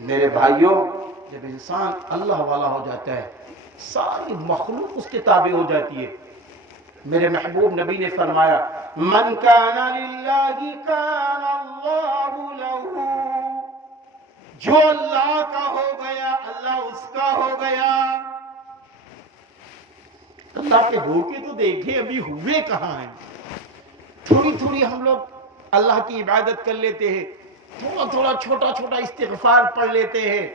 میرے بھائیوں، جب انسان اللہ والا ہو جاتا ہے ساری مخلوق اس کے تابع ہو جاتی ہے۔ میرے محبوب نبی نے فرمایا من کان للہ کان اللہ لہ، جو اللہ کا ہو گیا اللہ اس کا ہو گیا۔ اللہ کے ہو کے تو دیکھیں ابھی ہوئے کہاں ہیں۔ تھوڑی تھوڑی ہم لوگ اللہ کی عبادت کر لیتے ہیں، تھوڑا تھوڑا چھوٹا چھوٹا استغفار پڑھ لیتے ہیں،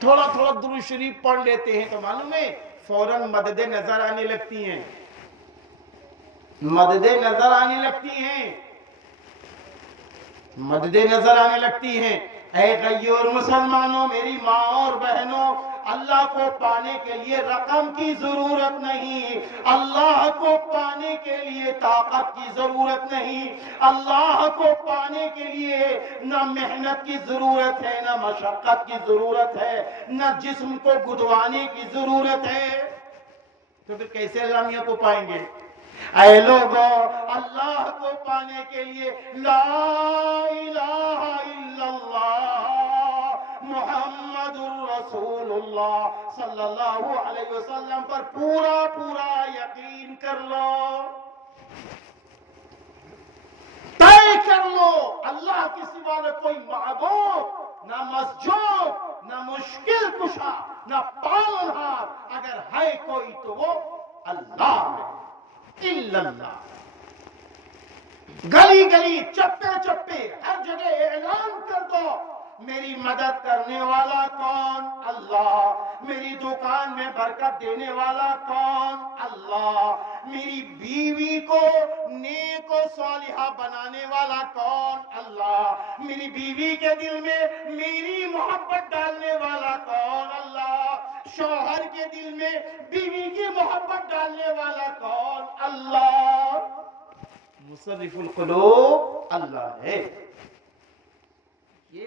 تھوڑا تھوڑا درود شریف پڑھ لیتے ہیں، تو معلوم ہے فوراً مددیں نظر آنے لگتی ہیں، مددیں نظر آنے لگتی ہیں، مددیں نظر آنے لگتی ہیں۔ اے غیور مسلمانوں، میری ماں اور بہنوں، اللہ کو پانے کے لیے رقم کی ضرورت نہیں، اللہ کو پانے کے لیے طاقت کی ضرورت نہیں، اللہ کو پانے کے لیے نہ محنت کی ضرورت ہے، نہ مشقت کی ضرورت ہے، نہ جسم کو گدوانے کی ضرورت ہے۔ تو پھر کیسے اللہ میاں کو پائیں گے؟ اے لوگوں، اللہ کو پانے کے لیے لا الہ الا اللہ محمد الرسول اللہ صلی اللہ علیہ وسلم پر پورا پورا یقین کر لو، طے کر لو اللہ کے سوا نہ کوئی معبود، نہ مسجود، نہ مشکل کشا، نہ پالنہار، اگر ہے کوئی تو وہ اللہ ہے، الا اللہ۔ گلی گلی چپے چپے ہر جگہ اعلان کر دو میری مدد کرنے والا کون؟ اللہ۔ میری دکان میں برکت دینے والا کون؟ اللہ۔ میری بیوی کو نیک و صالحہ بنانے والا کون؟ اللہ۔ میری بیوی کے دل میں میری محبت ڈالنے والا کون؟ اللہ۔ شوہر کے دل میں بیوی کی محبت ڈالنے والا کون؟ اللہ۔ مصرف القلوب اللہ ہے۔ یہ